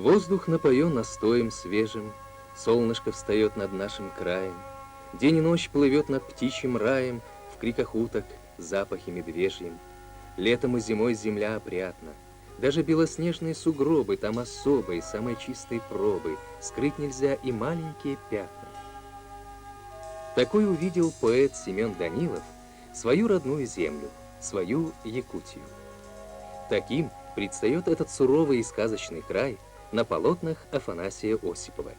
Воздух напоен настоем свежим, солнышко встает над нашим краем, день и ночь плывет над птичьим раем, в криках уток, запахе медвежьим. Летом и зимой земля опрятна, даже белоснежные сугробы там особой, самой чистой пробы, скрыть нельзя и маленькие пятна. Такой увидел поэт Семен Данилов свою родную землю, свою Якутию. Таким предстает этот суровый и сказочный край на полотнах Афанасия Осипова.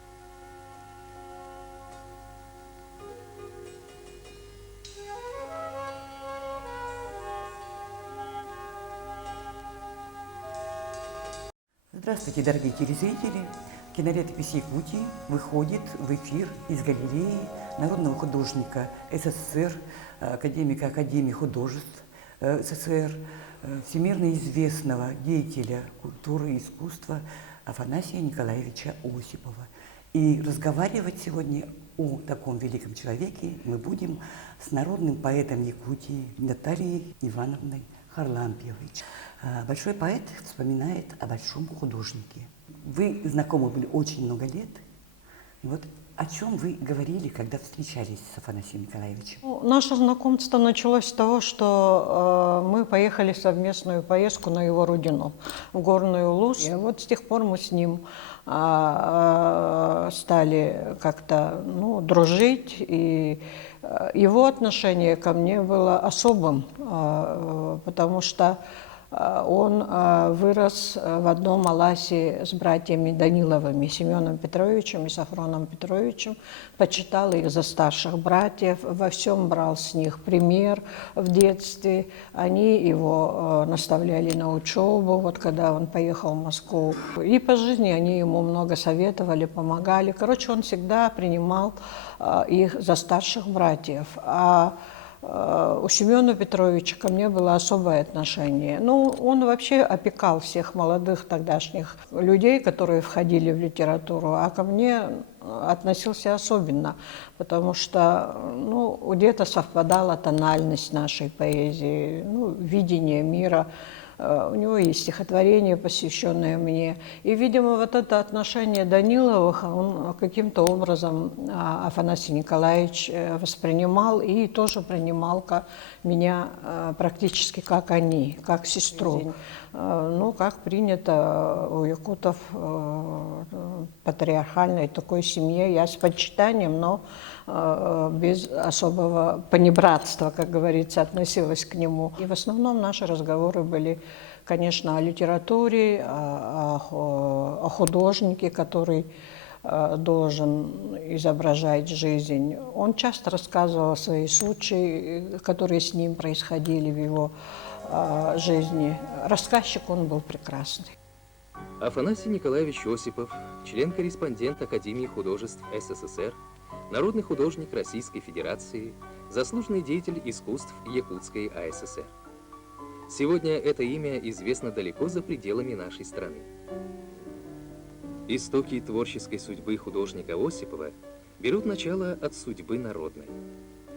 Здравствуйте, дорогие телезрители! Кинолетопись Якутии выходит в эфир из галереи народного художника СССР, академика Академии художеств СССР, всемирно известного деятеля культуры и искусства Афанасия Николаевича Осипова. И разговаривать сегодня о таком великом человеке мы будем с народным поэтом Якутии Натальей Ивановной Харлампиевой. Большой поэт вспоминает о большом художнике. Вы знакомы были очень много лет. Вот о чем вы говорили, когда встречались с Афанасием Николаевичем? Наше знакомство началось с того, что мы поехали в совместную поездку на его родину, в Горную Луз. И вот с тех пор мы с ним стали как-то дружить, и его отношение ко мне было особым, потому что он вырос в одном Аласе с братьями Даниловыми, Семеном Петровичем и Сафроном Петровичем, почитал их за старших братьев, во всем брал с них пример в детстве. Они его наставляли на учебу, вот когда он поехал в Москву. И по жизни они ему много советовали, помогали. Короче, он всегда принимал их за старших братьев. У Семена Петровича ко мне было особое отношение. Он вообще опекал всех молодых тогдашних людей, которые входили в литературу, а ко мне относился особенно, потому что где-то совпадала тональность нашей поэзии, видение мира. У него есть стихотворение, посвященное мне. И, видимо, вот это отношение Даниловых он каким-то образом Афанасий Николаевич воспринимал и тоже принимал меня практически как они, как сестру. Как принято у якутов в патриархальной такой семье. Я с почитанием, но без особого понебратства, как говорится, относилась к нему. И в основном наши разговоры были, конечно, о литературе, о художнике, который должен изображать жизнь. Он часто рассказывал свои случаи, которые с ним происходили в его жизни. Рассказчик он был прекрасный. Афанасий Николаевич Осипов, член-корреспондент Академии художеств СССР, народный художник Российской Федерации, заслуженный деятель искусств Якутской АССР. Сегодня это имя известно далеко за пределами нашей страны. Истоки творческой судьбы художника Осипова берут начало от судьбы народной,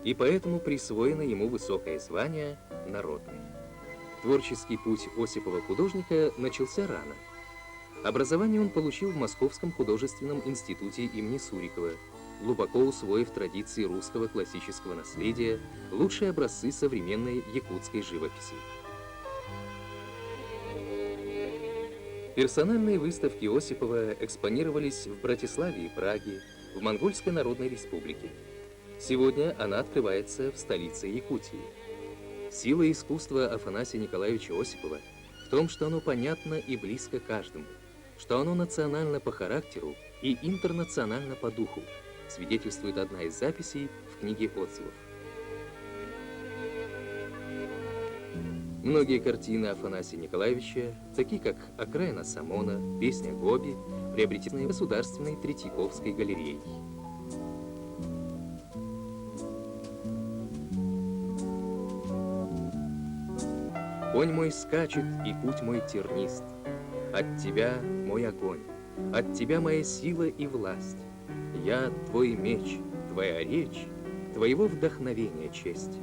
и поэтому присвоено ему высокое звание «народный». Творческий путь Осипова-художника начался рано. Образование он получил в Московском художественном институте имени Сурикова, глубоко усвоив традиции русского классического наследия, лучшие образцы современной якутской живописи. Персональные выставки Осипова экспонировались в Братиславе и Праге, в Монгольской Народной Республике. Сегодня она открывается в столице Якутии. Сила искусства Афанасия Николаевича Осипова в том, что оно понятно и близко каждому, что оно национально по характеру и интернационально по духу, свидетельствует одна из записей в книге отзывов. Многие картины Афанасия Николаевича, такие как «Окраина Самона», «Песня Гоби», приобретены Государственной Третьяковской галереей. Конь мой скачет, и путь мой тернист. От тебя мой огонь, от тебя моя сила и власть. Я твой меч, твоя речь, твоего вдохновения честь.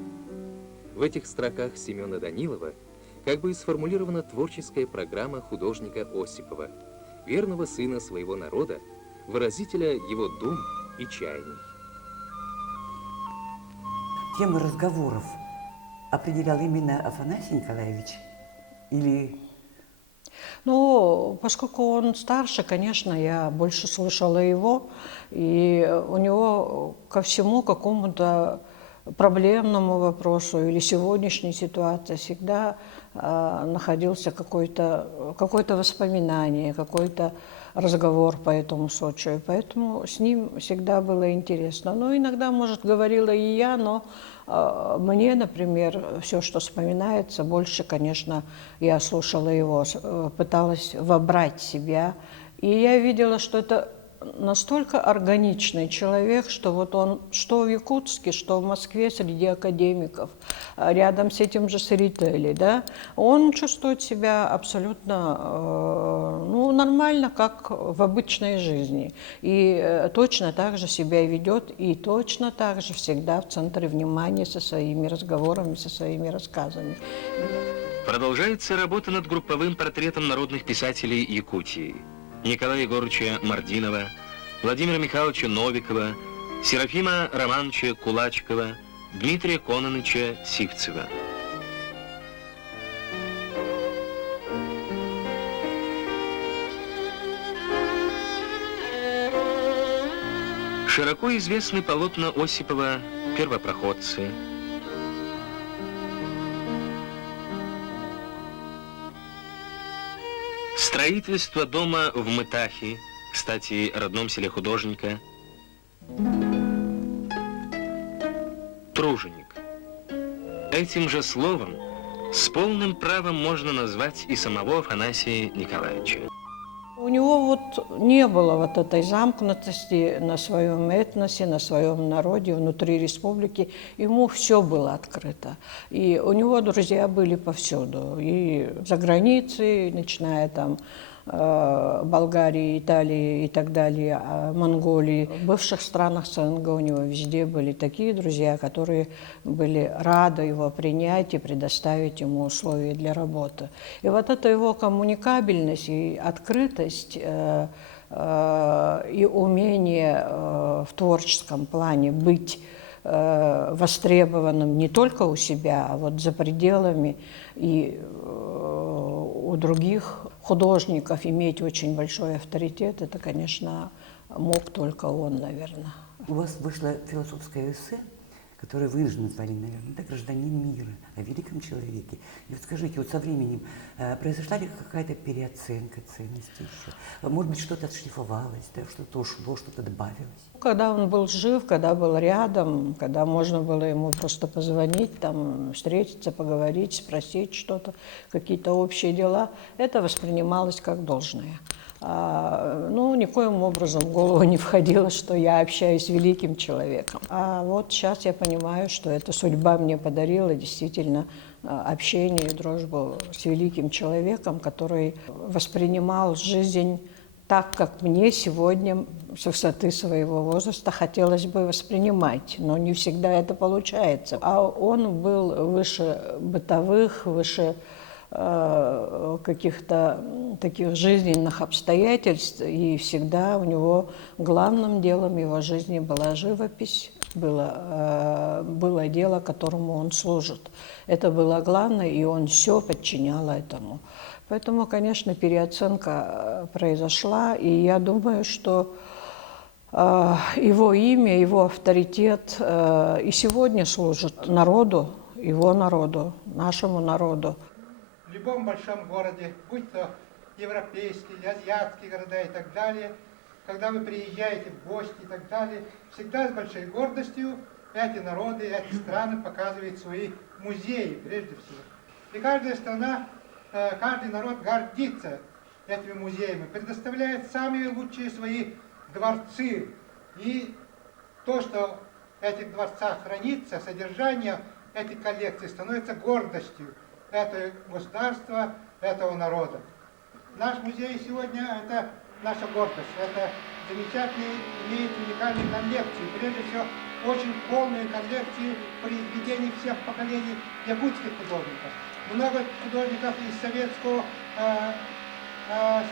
В этих строках Семена Данилова как бы сформулирована творческая программа художника Осипова, верного сына своего народа, выразителя его дум и чаяний. Темы разговоров определял именно Афанасий Николаевич или... Ну, поскольку он старше, конечно, я больше слышала его, и у него ко всему какому-то проблемному вопросу или сегодняшней ситуации всегда находился какое-то воспоминание, какой-то разговор по этому случаю. Поэтому с ним всегда было интересно. Но иногда, может, говорила и я, но мне, например, все, что вспоминается, больше, конечно, я слушала его, пыталась вобрать себя. И я видела, что это настолько органичный человек, что вот он что в Якутске, что в Москве среди академиков, рядом с этим же Сарители, да, он чувствует себя абсолютно нормально, как в обычной жизни. И точно так же себя ведет, и точно так же всегда в центре внимания со своими разговорами, со своими рассказами. Продолжается работа над групповым портретом народных писателей Якутии. Николая Егоровича Мардинова, Владимира Михайловича Новикова, Серафима Романовича Кулачкова, Дмитрия Кононыча Сивцева. Широко известны полотна Осипова «Первопроходцы», строительство дома в Мытахе, кстати, родном селе художника, труженик. Этим же словом с полным правом можно назвать и самого Афанасия Николаевича. У него вот не было вот этой замкнутости на своем этносе, на своем народе, внутри республики. Ему все было открыто. И у него друзья были повсюду. И за границей, начиная там Болгарии, Италии и так далее, Монголии. В бывших странах СНГ у него везде были такие друзья, которые были рады его принять и предоставить ему условия для работы. И вот эта его коммуникабельность и открытость и умение в творческом плане быть востребованным не только у себя, а вот за пределами и у других художников иметь очень большой авторитет, это, конечно, мог только он, наверное. У вас вышло философское эссе, которое вы же назвали, наверное, да, «Гражданин мира», о великом человеке. И вот скажите, вот со временем произошла ли какая-то переоценка ценностей еще? Может быть, что-то отшлифовалось, да, что-то ушло, что-то добавилось? Когда он был жив, когда был рядом, когда можно было ему просто позвонить, там, встретиться, поговорить, спросить что-то, какие-то общие дела, это воспринималось как должное. Никоим образом в голову не входило, что я общаюсь с великим человеком. А вот сейчас я понимаю, что эта судьба мне подарила действительно общение и дружбу с великим человеком, который воспринимал жизнь так, как мне сегодня с высоты своего возраста хотелось бы воспринимать, но не всегда это получается. А он был выше бытовых, выше каких-то таких жизненных обстоятельств, и всегда у него главным делом его жизни была живопись, было дело, которому он служит. Это было главное, и он все подчинял этому. Поэтому, конечно, переоценка произошла, и я думаю, что его имя, его авторитет и сегодня служит народу, его народу, нашему народу. В любом большом городе, будь то европейские, азиатские города и так далее, когда вы приезжаете в гости и так далее, всегда с большой гордостью эти народы, эти страны показывают свои музеи, прежде всего. И каждая страна, каждый народ гордится этими музеями, предоставляет самые лучшие свои дворцы. И то, что в этих дворцах хранится, содержание этих коллекций становится гордостью этого государства, этого народа. Наш музей сегодня – это наша гордость, это замечательные, имеет уникальные коллекции, прежде всего очень полные коллекции произведений всех поколений якутских художников. Много художников из советского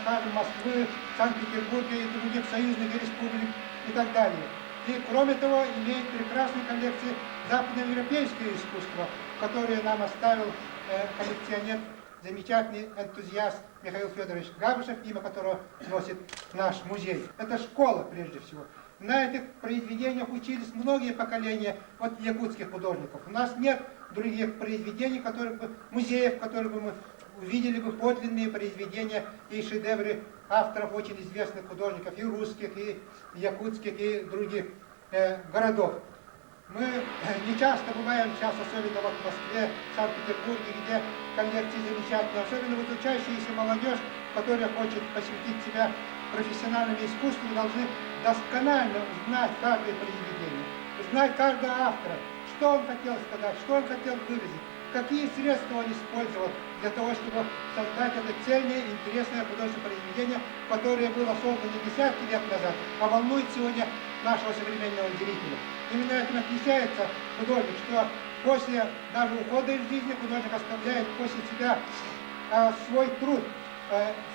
скажем, Москвы, Санкт-Петербурга и других союзных республик и так далее. И, кроме того, имеет прекрасные коллекции западноевропейского искусства, которые нам оставил коллекционер, замечательный энтузиаст Михаил Федорович Габышев, имя которого носит наш музей. Это школа, прежде всего. На этих произведениях учились многие поколения вот якутских художников. У нас нет других произведений, музеев, в которых бы мы увидели бы подлинные произведения и шедевры авторов очень известных художников, и русских, и якутских, и других городов. Мы не часто бываем сейчас, особенно вот в Москве, в Санкт-Петербурге, где коллекции замечательные, особенно вот учащаяся молодежь, которая хочет посвятить себя профессиональному искусству, должны досконально знать каждое произведение, знать каждого автора, что он хотел сказать, что он хотел выразить, какие средства он использовал для того, чтобы создать это цельное, интересное художественное произведение, которое было создано десятки лет назад, а волнует сегодня нашего современного зрителя. Именно этим отличается художник, что после даже ухода из жизни художник оставляет после себя свой труд,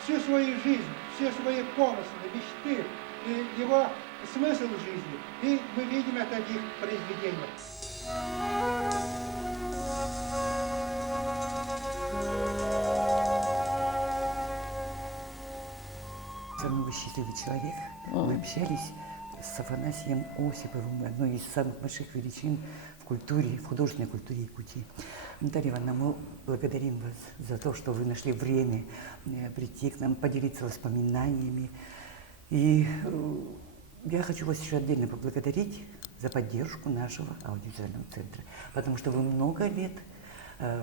всю свою жизнь, все свои помыслы, мечты, и его смысл жизни. И мы видим это в их произведениях. Самый вы счастливый человек. Мы общались с Афанасием Осиповым, одной из самых больших величин в культуре, в художественной культуре Якутии. Наталья Ивановна, мы благодарим вас за то, что вы нашли время прийти к нам, поделиться воспоминаниями. И я хочу вас еще отдельно поблагодарить за поддержку нашего аудиовизуального центра, потому что вы много лет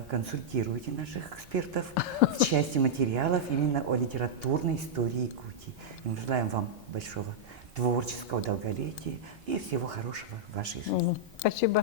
консультируете наших экспертов в части материалов именно о литературной истории Якутии. И мы желаем вам большого творческого долголетия и всего хорошего в вашей жизни. Спасибо.